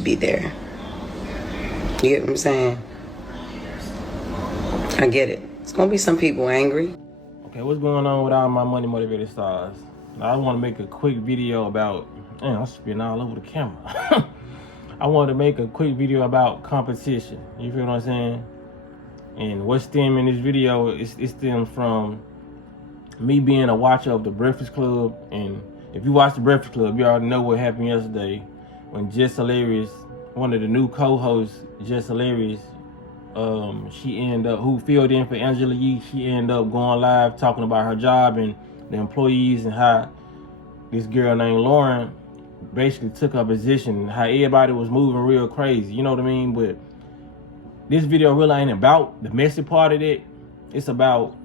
to be there. You get what I'm saying? I get it. It's gonna be some people angry. Okay, what's going on with all my money motivated stars? Now, I want to make a quick video about, I'm spitting all over the camera. I want to make a quick video about competition. You feel what I'm saying? And what's stemming in this video, it stems from me being a watcher of The Breakfast Club. And if you watch The Breakfast Club, you already know what happened yesterday when Jess Hilarious, one of the new co-hosts, Jess Hilarious, she ended up, who filled in for Angela Yee, she ended up going live talking about her job and the employees and how this girl named Lauren basically took her position, how everybody was moving real crazy, you know what I mean? But this video really ain't about the messy part of it. It's about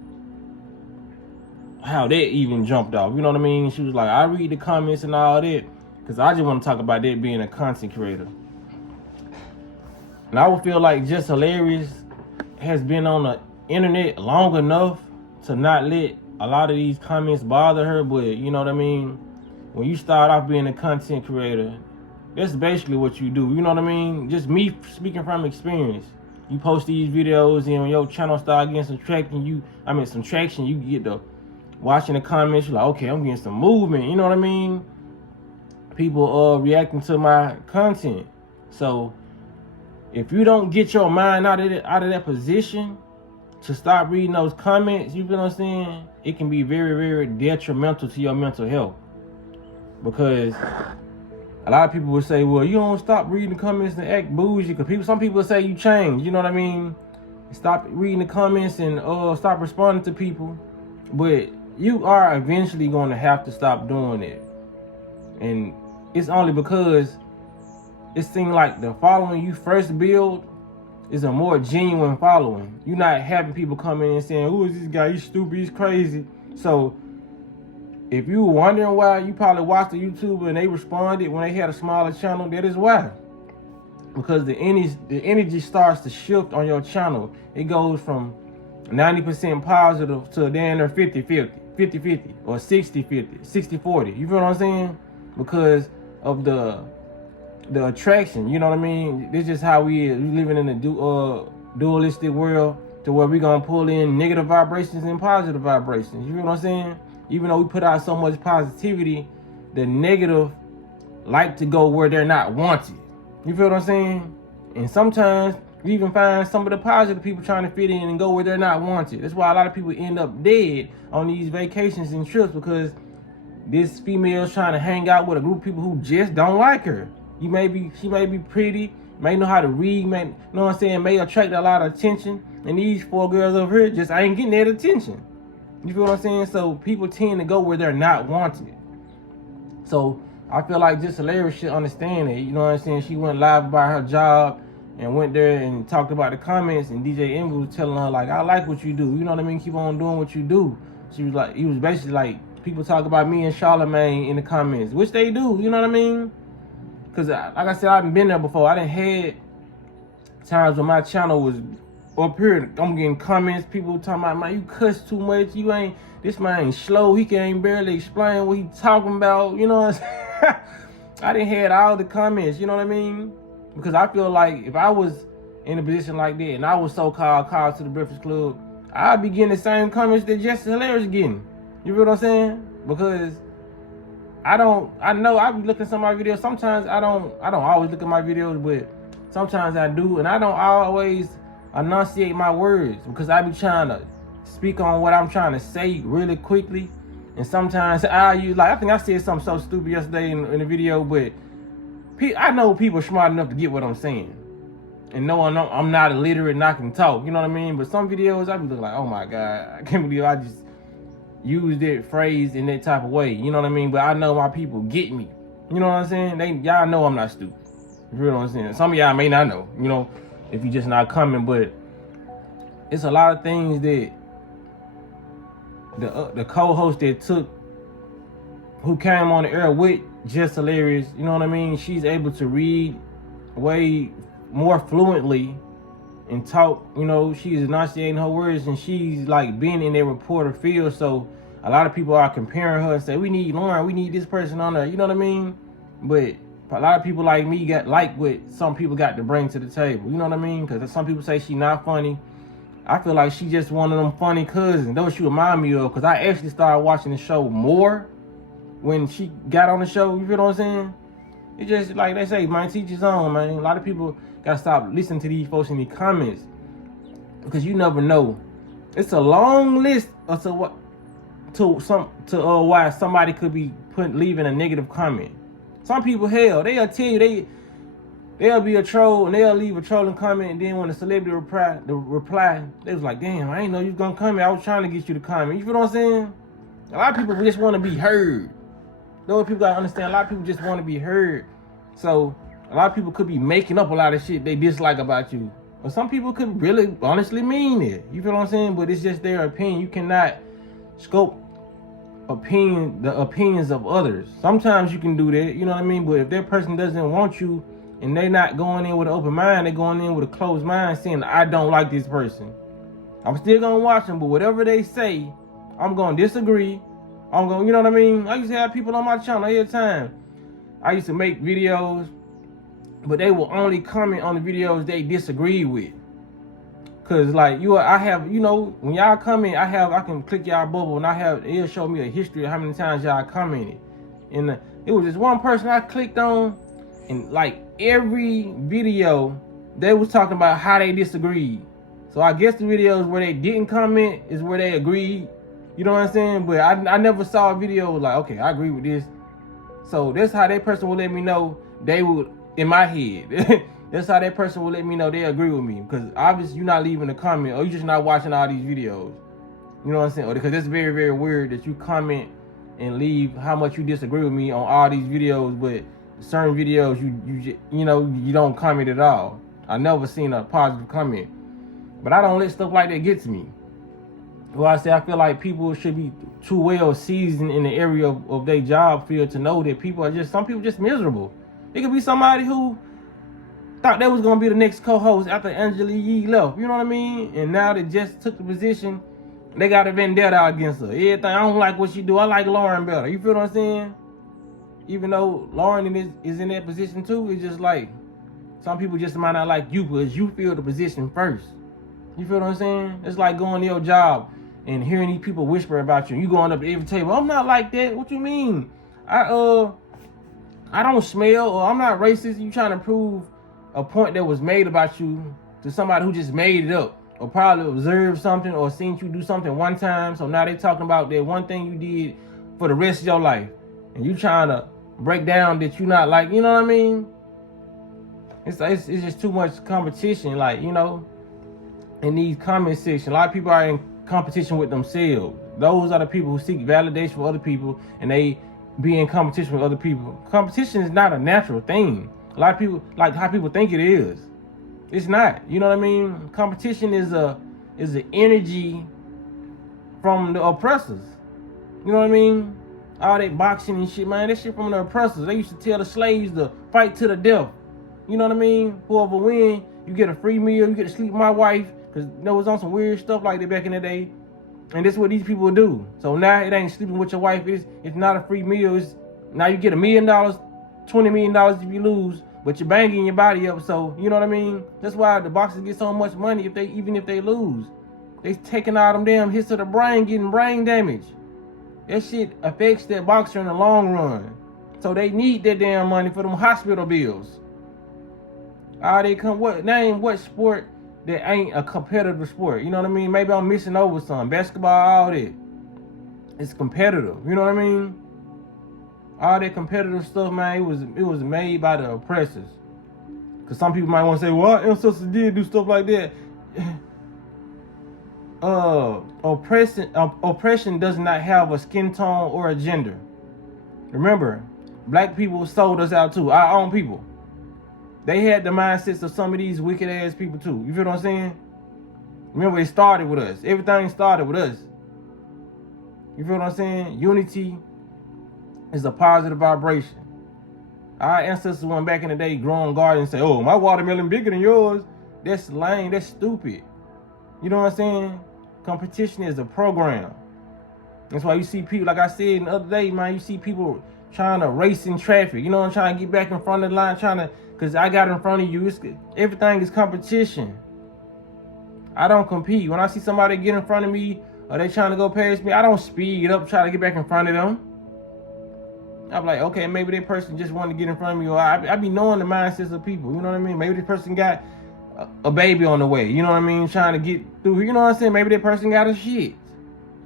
how that even jumped off, you know what I mean? She was like, I read the comments and all that, because I just want to talk about that being a content creator. And I would feel like Just Hilarious has been on the internet long enough to not let a lot of these comments bother her. But you know what I mean? When you start off being a content creator, that's basically what you do. You know what I mean? Just me speaking from experience. You post these videos and when your channel start getting some traction, you get the watching the comments, you're like, okay, I'm getting some movement. You know what I mean? People reacting to my content. So if you don't get your mind out of that position to stop reading those comments, you feel what I'm saying? It can be very, very detrimental to your mental health. Because a lot of people will say, well, you don't stop reading the comments and act bougie. Because some people say you change, you know what I mean? Stop reading the comments and stop responding to people. But you are eventually going to have to stop doing it. And it's only because it seems like the following you first build is a more genuine following. You're not having people come in and saying, who is this guy? He's stupid, he's crazy. So if you were wondering why, you probably watched the YouTuber and they responded when they had a smaller channel, that is why. Because the energy starts to shift on your channel. It goes from 90% positive to then 50-50 or 60-50, 60-40. You feel what I'm saying? Because of the attraction, you know what I mean? This is just how we is. We living in a dualistic world to where we gonna pull in negative vibrations and positive vibrations. You know what I'm saying? Even though we put out so much positivity, the negative like to go where they're not wanted. You feel what I'm saying? And sometimes you even find some of the positive people trying to fit in and go where they're not wanted. That's why a lot of people end up dead on these vacations and trips, because this female's trying to hang out with a group of people who just don't like her. She may be pretty, may know how to read, may, you know what I'm saying, may attract a lot of attention. And these 4 girls over here just ain't getting that attention. You feel what I'm saying? So people tend to go where they're not wanted. So I feel like Just Hilarious should understand it. You know what I'm saying? She went live about her job and went there and talked about the comments, and DJ Envy was telling her, like, I like what you do. You know what I mean? Keep on doing what you do. She was like, he was basically like, people talk about me and Charlamagne in the comments, which they do, you know what I mean? Because, like I said, I haven't been there before. I done had times when my channel was up here. I'm getting comments, people talking about, man, you cuss too much. This man ain't slow. He can't barely explain what he talking about. You know what I'm saying? I done had all the comments, you know what I mean? Because I feel like if I was in a position like that and I was so-called called to the Breakfast Club, I'd be getting the same comments that Just Hilarious getting. You feel what I'm saying? Because I know I be looking at some of my videos. Sometimes I don't always look at my videos, but sometimes I do, and I don't always enunciate my words because I be trying to speak on what I'm trying to say really quickly. And sometimes I think I said something so stupid yesterday in the video, but I know people are smart enough to get what I'm saying. And no, I'm not illiterate and I can talk, you know what I mean? But some videos I be looking like, oh my God, I can't believe I just used that phrase in that type of way, you know what I mean? But I know my people get me, you know what I'm saying? Y'all know I'm not stupid, you know what I'm saying? Some of y'all may not know, you know, if you just not coming, but it's a lot of things that the co-host who came on the air with Just Hilarious, you know what I mean? She's able to read way more fluently and talk, you know, she's enunciating her words, and she's like being in that reporter field. So a lot of people are comparing her and say, we need Lauren, we need this person on there, you know what I mean? But a lot of people like me got like what some people got to bring to the table. You know what I mean? Because some people say she not funny. I feel like she just one of them funny cousins. Those she remind me of. Because I actually started watching the show more when she got on the show. You feel what I'm saying? It's just like they say, man, teach his own, man. A lot of people gotta stop listening to these folks in the comments because you never know. It's a long list of why somebody could be leaving a negative comment. Some people, hell, they'll tell you they'll be a troll and they'll leave a trolling comment, and then when the celebrity reply, they was like, damn, I didn't know you was gonna come here. I was trying to get you to comment. You feel what I'm saying? A lot of people just want to be heard. Those people gotta understand. A lot of people just want to be heard. So a lot of people could be making up a lot of shit they dislike about you, or some people could really honestly mean it. You feel what I'm saying? But it's just their opinion. You cannot scope the opinions of others. Sometimes you can do that, you know what I mean? But if that person doesn't want you and they're not going in with an open mind, they're going in with a closed mind saying, I don't like this person, I'm still gonna watch them, but whatever they say, I'm gonna disagree. I'm gonna, you know what I mean? I used to have people on my channel every time. I used to make videos, but they will only comment on the videos they disagree with. Cause like I have, you know, when y'all comment, I can click y'all bubble and it'll show me a history of how many times y'all commented. And it was just one person I clicked on, and like every video, they was talking about how they disagreed. So I guess the videos where they didn't comment is where they agreed. You know what I'm saying? But I never saw a video like, okay, I agree with this. So that's how that person will let me know they would, in my head. That's how that person will let me know they agree with me. Because obviously you're not leaving a comment, or you're just not watching all these videos. You know what I'm saying? Or because it's very, very weird that you comment and leave how much you disagree with me on all these videos, but certain videos you don't comment at all. I never seen a positive comment. But I don't let stuff like that get to me. Well, I say I feel like people should be too well seasoned in the area of their job field to know that some people just miserable. It could be somebody who thought they was gonna be the next co-host after Angela Yee left. You know what I mean? And now they just took the position, they got a vendetta against her. Everything, I don't like what she do. I like Lauren better. You feel what I'm saying? Even though Lauren is in that position too, it's just like some people just might not like you because you feel the position first. You feel what I'm saying? It's like going to your job and hearing these people whisper about you. You going up to every table. I'm not like that. What you mean? I don't smell, or I'm not racist. You trying to prove a point that was made about you to somebody who just made it up, or probably observed something or seen you do something one time. So now they talking about that one thing you did for the rest of your life, and you trying to break down that you not like. You know what I mean? It's just too much competition. Like, you know, in these comment sections, a lot of people are in competition with themselves. Those are the people who seek validation for other people, and they be in competition with other people. Competition is not a natural thing. A lot of people, like how people think it is. It's not. You know what I mean? Competition is an energy from the oppressors. You know what I mean? All that boxing and shit, man, that shit from the oppressors. They used to tell the slaves to fight to the death. You know what I mean? Whoever win, you get a free meal, you get to sleep with my wife. Because there was on some weird stuff like that back in the day. And that's what these people do. So now it ain't sleeping with your wife. It's not a free meal. Now you get $1 million, $20 million if you lose, but you're banging your body up. So, you know what I mean? That's why the boxers get so much money even if they lose. They taking all them damn hits to the brain, getting brain damage. That shit affects that boxer in the long run. So they need that damn money for them hospital bills. What sport that ain't a competitive sport? You know what I mean? Maybe I'm missing over some. Basketball, all that. It's competitive. You know what I mean? All that competitive stuff, man, it was made by the oppressors. Because some people might want to say, well, our ancestors did do stuff like that. Oppression does not have a skin tone or a gender. Remember, black people sold us out too, our own people. They had the mindsets of some of these wicked ass people too. You feel what I'm saying? Remember, it started with us. Everything started with us. You feel what I'm saying? Unity is a positive vibration. Our ancestors went back in the day, growing gardens, and say, oh, my watermelon bigger than yours. That's lame. That's stupid. You know what I'm saying? Competition is a program. That's why you see people, like I said the other day, man, you see people trying to race in traffic. You know, I'm trying to get back in front of the line, because I got in front of you. Everything is competition. I don't compete. When I see somebody get in front of me or they trying to go past me, I don't speed up, try to get back in front of them. I'm like, okay, maybe that person just wanted to get in front of me, or I be knowing the mindsets of people. You know what I mean? Maybe this person got a baby on the way. You know what I mean? Trying to get through. You know what I'm saying? Maybe that person got a shit.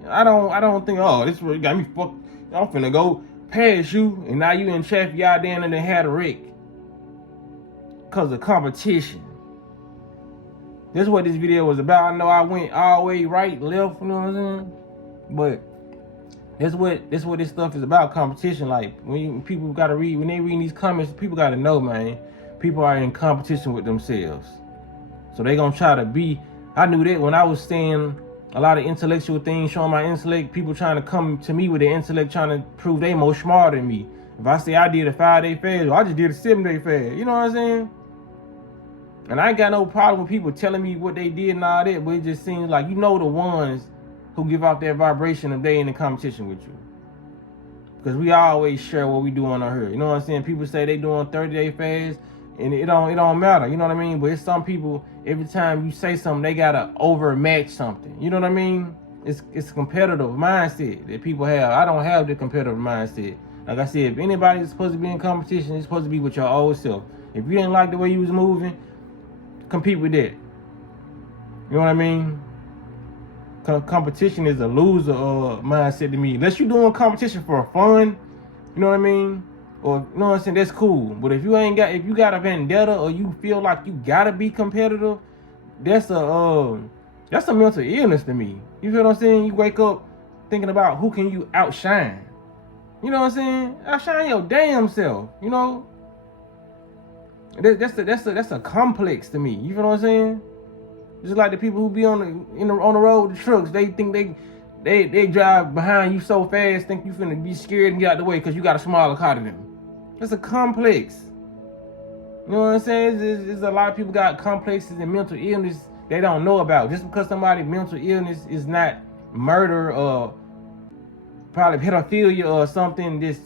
I don't think, oh, this really got me fucked. I'm finna go past you, and now you in traffic, y'all down and then had a wreck. Cause of competition. This is what this video was about. I know I went all the way right, left, you know what I'm saying? But that's what this stuff is about, competition. Like, when people gotta read, when they read these comments, people gotta know, man, people are in competition with themselves. So they gonna try to be, I knew that when I was saying a lot of intellectual things, showing my intellect, people trying to come to me with their intellect, trying to prove they more smarter than me. If I say I did a 5-day fast, well, I just did a 7-day fast. You know what I'm saying? And I ain't got no problem with people telling me what they did and all that, but it just seems like, you know, the ones who give off that vibration if they in a competition with you. Because we always share what we do on our herd. You know what I'm saying? People say they doing 30-day fast, and it don't matter. You know what I mean? But it's some people, every time you say something, they gotta overmatch something. You know what I mean? It's a competitive mindset that people have. I don't have the competitive mindset. Like I said, if anybody's supposed to be in competition, it's supposed to be with your old self. If you didn't like the way you was moving, compete with that. You know what I mean? Competition is a loser mindset to me. Unless you're doing competition for fun, you know what I mean? Or, you know what I'm saying, that's cool. But if you got a vendetta, or you feel like you gotta be competitive, that's a mental illness to me. You feel what I'm saying? You wake up thinking about who can you outshine. You know what I'm saying? Outshine your damn self, you know? That's a complex to me. You feel what I'm saying? Just like the people who be on the road with the trucks, they think they drive behind you so fast, think you finna be scared and get out the way because you got a smaller car than them. That's a complex. You know what I'm saying? There's a lot of people got complexes and mental illness they don't know about. Just because somebody's mental illness is not murder or probably pedophilia or something that's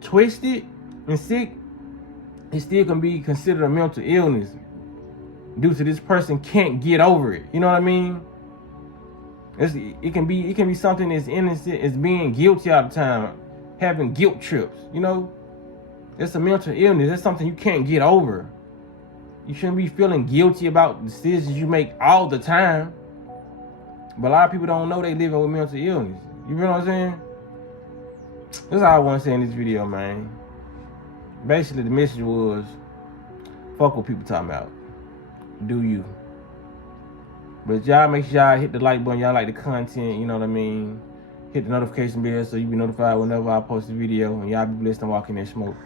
twisted and sick, it still can be considered a mental illness due to this person can't get over it. You know what I mean? It can be something as innocent as being guilty all the time, having guilt trips. You know, it's a mental illness. That's something you can't get over. You shouldn't be feeling guilty about decisions you make all the time. But a lot of people don't know they living with mental illness. You feel what I'm saying? That's all I want to say in this video, man. Basically, the message was, fuck what people talking about. Do you. But y'all make sure y'all hit the like button. Y'all like the content, you know what I mean? Hit the notification bell so you be notified whenever I post a video. And y'all be blessed and walk in that smoke.